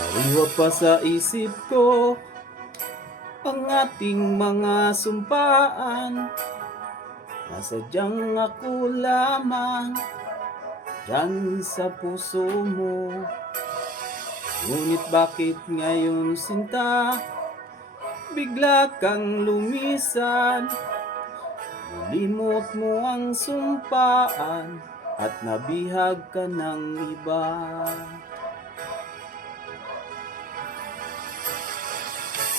Sariwa pa sa isip ko ang ating mga sumpaan, na sadyang ako lamang diyan sa puso mo. Ngunit bakit ngayon, sinta, bigla kang lumisan? Nilimot mo ang sumpaan at nabihag ka ng iba.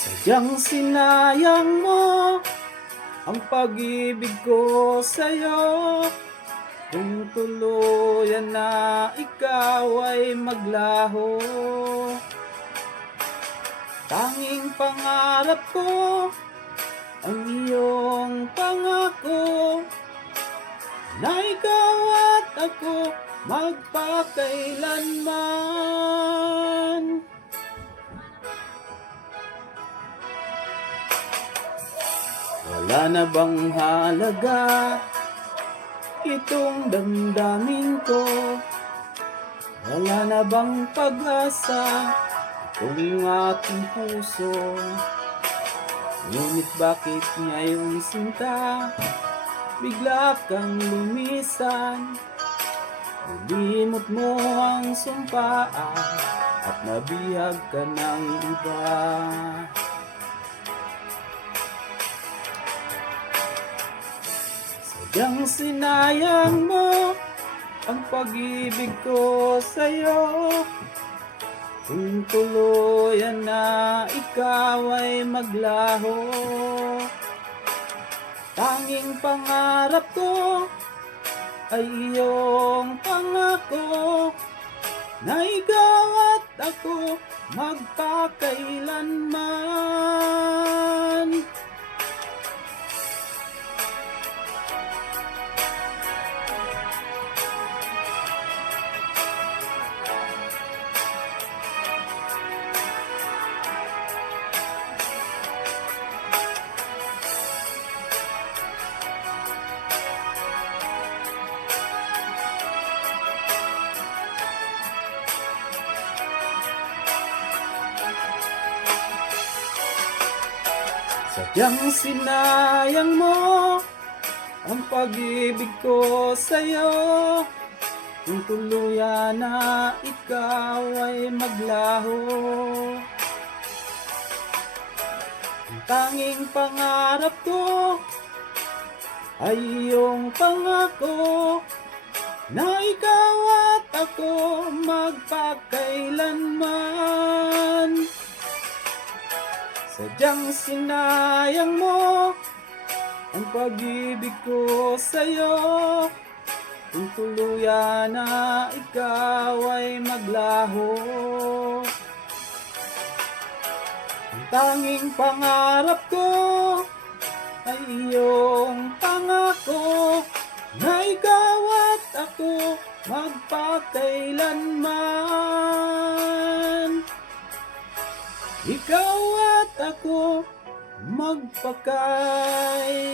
Sadyang sinayang mo ang pag-ibig ko sa'yo, kung tuluyan na ikaw ay maglaho. Tanging pangarap ko ang iyong pangako, na ikaw at ako magpakailanman. Wala na bang halaga itong damdamin ko? Wala na bang pag-asa itong ating puso? Ngunit bakit ngayon, sinta, bigla kang lumisan? Nilimot mo ang sumpaan at nabihag ka ng iba. Sadyang sinayang mo ang pag-ibig ko sa'yo, kung tuluyan na ikaw ay maglaho. Tanging pangarap ko ay iyong pangako, na ikaw at ako magpakailanman. Sadyang sinayang mo ang pag-ibig ko sa'yo, kung tuluyan na ikaw ay maglaho. Ang tanging pangarap ko ay iyong pangako, na ikaw at ako magpakailanman. Sadyang sinayang mo ang pag-ibig ko sa'yo, kung tuluyan na ikaw ay maglaho. Ang tanging pangarap ko ay iyong pangako, na ikaw at ako magpakailanman. Ikaw at ako magpakailanman.